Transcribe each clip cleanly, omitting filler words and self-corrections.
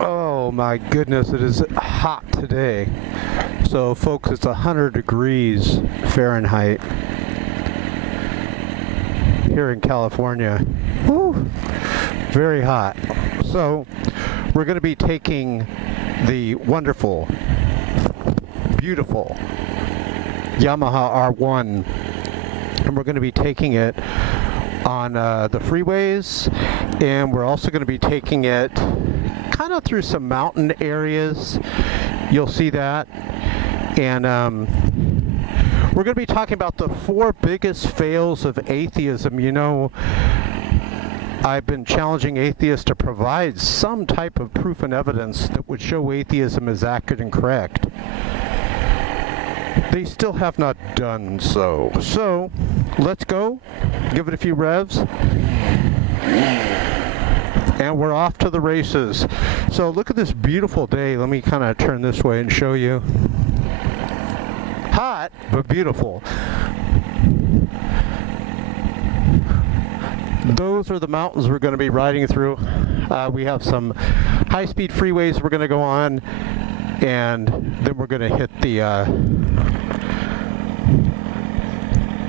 Oh my goodness, it is hot today. So folks, it's 100 degrees Fahrenheit here in California. Woo, very hot. So we're going to be taking the wonderful, beautiful Yamaha R1, and we're going to be taking it on the freeways, and we're also going to be taking it kind of through some mountain areas. You'll see that. And we're going to be talking about the 4 biggest fails of atheism. You know, I've been challenging atheists to provide some type of proof and evidence that would show atheism is accurate and correct. They still have not done so. So, let's go. Give it a few revs. And we're off to the races. So look at this beautiful day. Let me kind of turn this way and show you. Hot, but beautiful. Those are the mountains we're going to be riding through. We have some high-speed freeways we're going to go on, and then we're going to hit the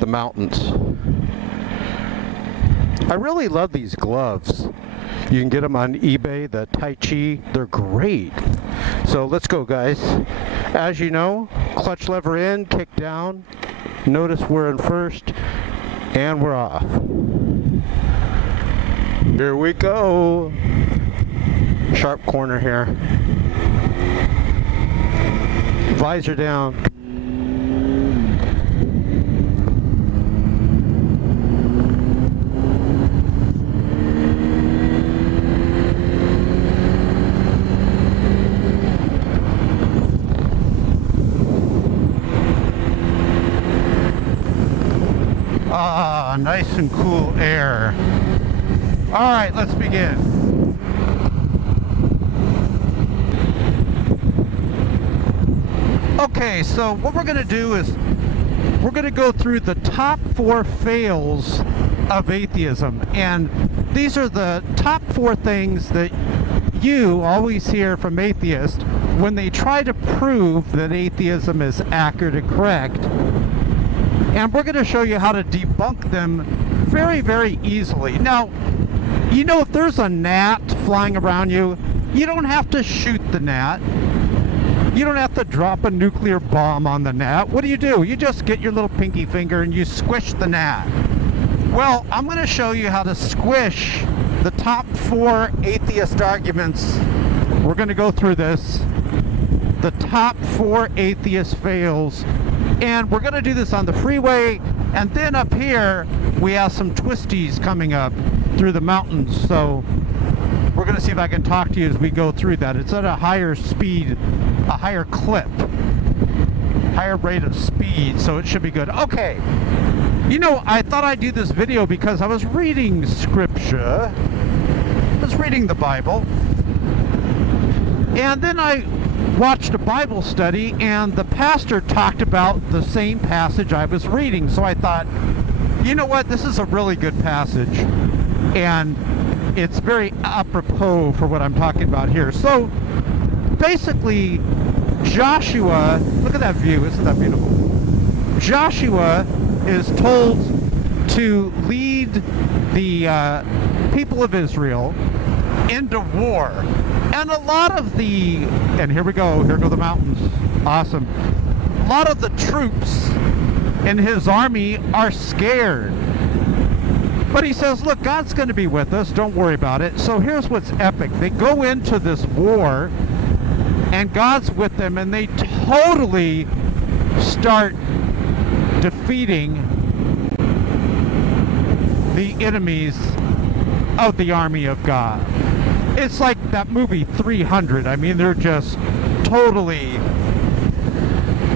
mountains. I really love these gloves. You can get them on eBay, the Tai Chi. They're great. So let's go, guys. As you know, clutch lever in, kick down. Notice we're in first, and we're off. Here we go. Sharp corner here. Visor down. Ah, nice and cool air. All right, let's begin. Okay, so what we're going to do is we're going to go through the top 4 fails of atheism. And these are the top 4 things that you always hear from atheists when they try to prove that atheism is accurate and correct. And we're going to show you how to debunk them very, very easily. Now, you know, if there's a gnat flying around you, you don't have to shoot the gnat. You don't have to drop a nuclear bomb on the gnat. What do? You just get your little pinky finger and you squish the gnat. Well, I'm going to show you how to squish the top 4 atheist arguments. We're going to go through this. The top 4 atheist fails. And we're going to do this on the freeway, and then up here we have some twisties coming up through the mountains. So we're going to see if I can talk to you as we go through that. It's at a higher speed, a higher clip, higher rate of speed, so it should be good. Okay, you know, I thought I'd do this video because I was reading scripture. I was reading the Bible, and then I watched a Bible study, and the pastor talked about the same passage I was reading. So I thought, you know what, this is a really good passage, and it's very apropos for what I'm talking about here. So basically, Joshua, look at that view, isn't that beautiful? Joshua is told to lead the people of Israel into war. And a lot of the, and here go the mountains, awesome. A lot of the troops in his army are scared. But he says, look, God's going to be with us, don't worry about it. So here's what's epic. They go into this war, and God's with them, and they totally start defeating the enemies of the army of God. It's like that movie 300. I mean, they're just totally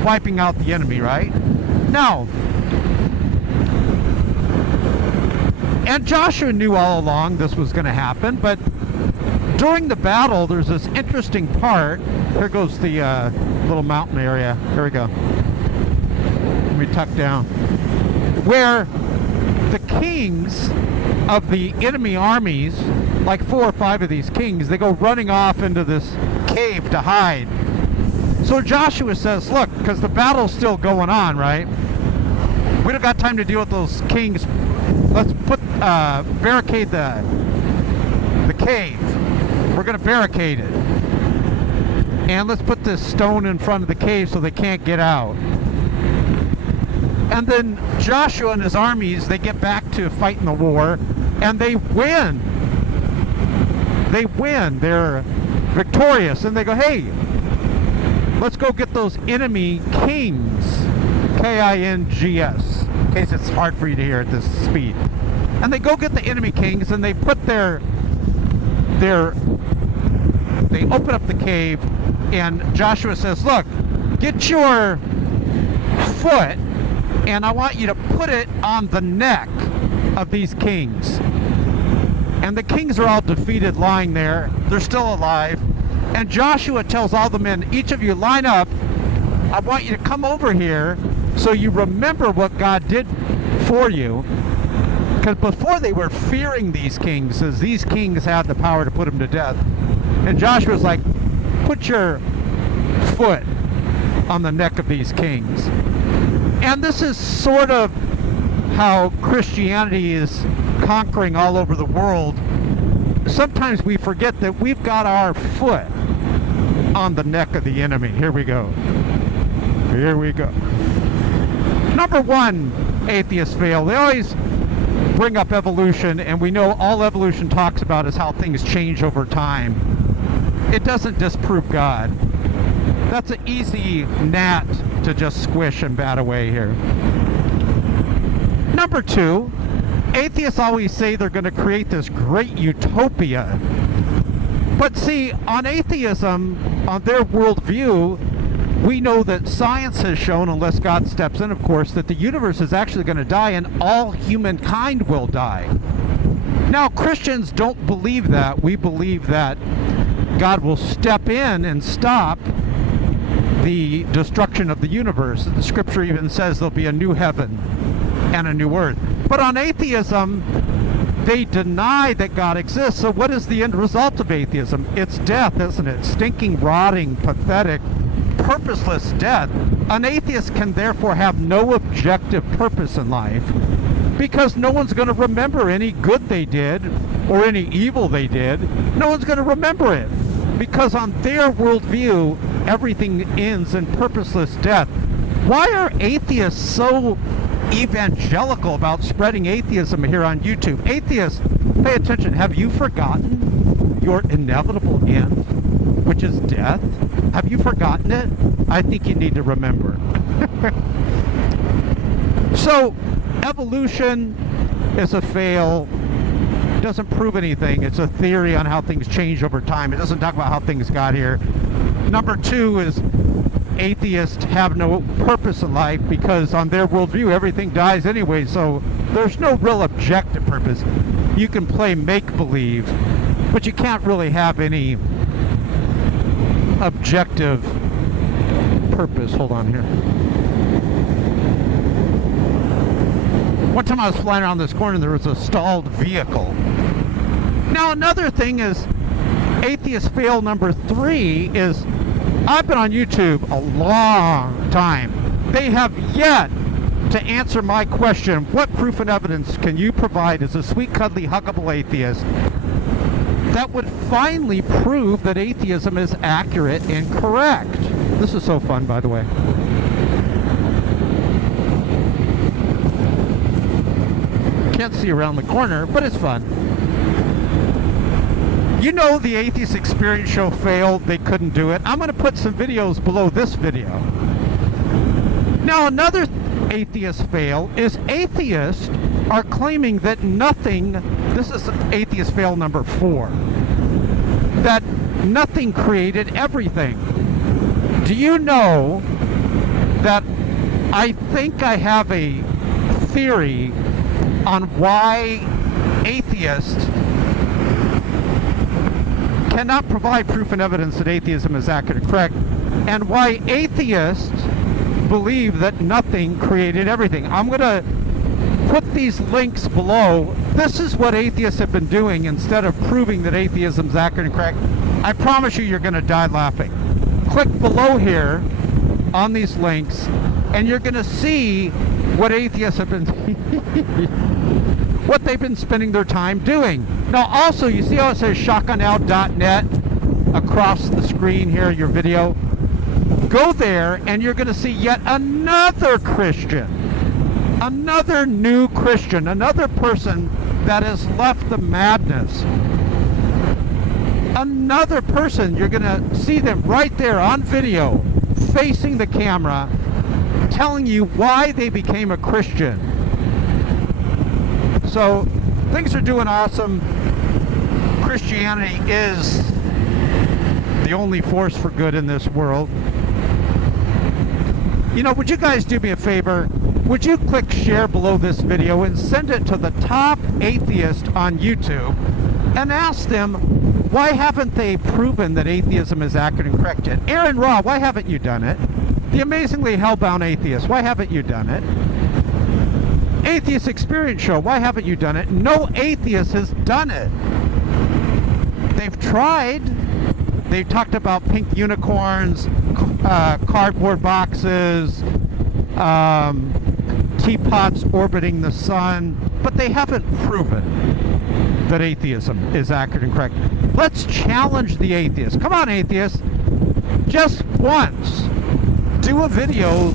wiping out the enemy, right? Now, and Joshua knew all along this was going to happen, but during the battle, there's this interesting part. Here goes the little mountain area. Here we go. Let me tuck down. Where the kings of the enemy armies like 4 or 5 of these kings. They go running off into this cave to hide. So Joshua says, look, because the battle's still going on, right? We don't got time to deal with those kings. Let's barricade the cave. We're going to barricade it. And let's put this stone in front of the cave so they can't get out. And then Joshua and his armies, they get back to fighting the war, and they win. They win. They're victorious. And they go, hey, let's go get those enemy kings. K-I-N-G-S. In case it's hard for you to hear at this speed. And they go get the enemy kings, and they put they open up the cave, and Joshua says, look, get your foot, and I want you to put it on the neck of these kings. And the kings are all defeated, lying there. They're still alive. And Joshua tells all the men, each of you line up. I want you to come over here so you remember what God did for you. Because before they were fearing these kings, as these kings had the power to put them to death. And Joshua's like, put your foot on the neck of these kings. And this is sort of how Christianity is conquering all over the world. Sometimes we forget that we've got our foot on the neck of the enemy. Here we go. Here we go. Number one, atheists fail. They always bring up evolution, and we know all evolution talks about is how things change over time. It doesn't disprove God. That's an easy gnat to just squish and bat away here. Number two, atheists always say they're going to create this great utopia. But see, on atheism, on their worldview, we know that science has shown, unless God steps in, of course, that the universe is actually going to die and all humankind will die. Now, Christians don't believe that. We believe that God will step in and stop the destruction of the universe. The scripture even says there'll be a new heaven and a new earth. But on atheism, they deny that God exists. So what is the end result of atheism? It's death, isn't it? Stinking, rotting, pathetic, purposeless death. An atheist can therefore have no objective purpose in life, because no one's going to remember any good they did or any evil they did. No one's going to remember it, because on their worldview, everything ends in purposeless death. Why are atheists so evangelical about spreading atheism here on YouTube? Atheists, pay attention. Have you forgotten your inevitable end, which is death? Have you forgotten it? I think you need to remember. So, evolution is a fail. It doesn't prove anything. It's a theory on how things change over time. It doesn't talk about how things got here. Number two is atheists have no purpose in life, because on their worldview everything dies anyway, so there's no real objective purpose. You can play make-believe, but you can't really have any objective purpose. Hold on here. One time I was flying around this corner and there was a stalled vehicle. Now another thing is, atheist fail number three is, I've been on YouTube a long time. They have yet to answer my question, what proof and evidence can you provide as a sweet, cuddly, huggable atheist that would finally prove that atheism is accurate and correct? This is so fun, by the way. Can't see around the corner, but it's fun. You know the Atheist Experience show failed. They couldn't do it. I'm going to put some videos below this video. Now, another atheist fail is atheists are claiming that nothing, this is atheist fail number 4, that nothing created everything. Do you know that I think I have a theory on why atheists cannot provide proof and evidence that atheism is accurate and correct, and why atheists believe that nothing created everything. I'm going to put these links below. This is what atheists have been doing instead of proving that atheism is accurate and correct. I promise you, you're going to die laughing. Click below here on these links, and you're going to see what atheists have been what they've been spending their time doing. Now, also, you see how it says shotgunout.net across the screen here, your video? Go there, and you're going to see yet another Christian, another new Christian, another person that has left the madness. Another person, you're going to see them right there on video, facing the camera, telling you why they became a Christian. So, things are doing awesome. Christianity is the only force for good in this world. You know, would you guys do me a favor? Would you click share below this video and send it to the top atheist on YouTube and ask them, why haven't they proven that atheism is accurate and correct yet? Aaron Raw, why haven't you done it? The Amazingly Hellbound Atheist, why haven't you done it? Atheist Experience Show, why haven't you done it? No atheist has done it. They've tried. They've talked about pink unicorns, cardboard boxes, teapots orbiting the sun, but they haven't proven that atheism is accurate and correct. Let's challenge the atheists. Come on, atheists. Just once, do a video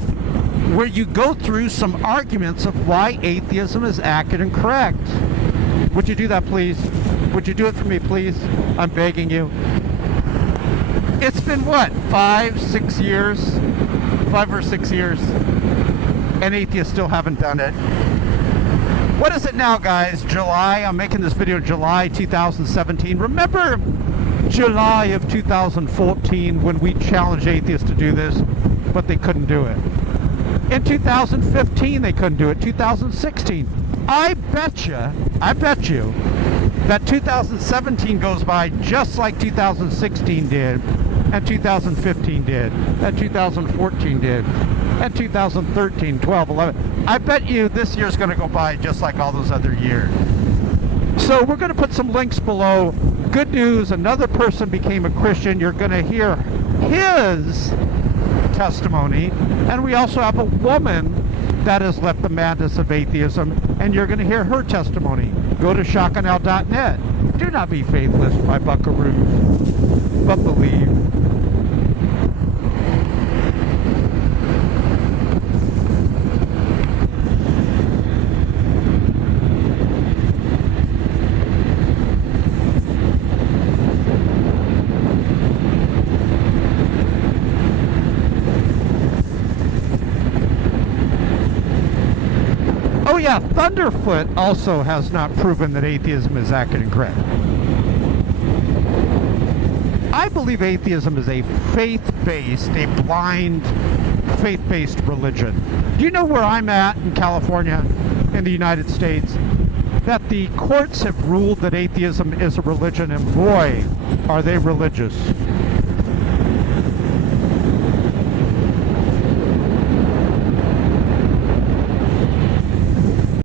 where you go through some arguments of why atheism is accurate and correct. Would you do that, please? Would you do it for me, please? I'm begging you. It's been what, 5 or 6 years, and atheists still haven't done it. What is it now, guys? July? I'm making this video in July 2017. Remember July of 2014 when we challenged atheists to do this, but they couldn't do it. In 2015 they couldn't do it. 2016. I bet you that 2017 goes by just like 2016 did, and 2015 did, and 2014 did, and 2013, 12, 11. I bet you this year's going to go by just like all those other years. So we're going to put some links below. Good news, another person became a Christian. You're going to hear his testimony, and we also have a woman that has left the madness of atheism, and you're going to hear her testimony. Go to shotgunout.net. Do not be faithless, my buckaroos, but believe. Oh yeah, Thunderfoot also has not proven that atheism is accurate and correct. I believe atheism is a faith-based, a blind, faith-based religion. Do you know where I'm at in California, in the United States? That the courts have ruled that atheism is a religion, and boy, are they religious.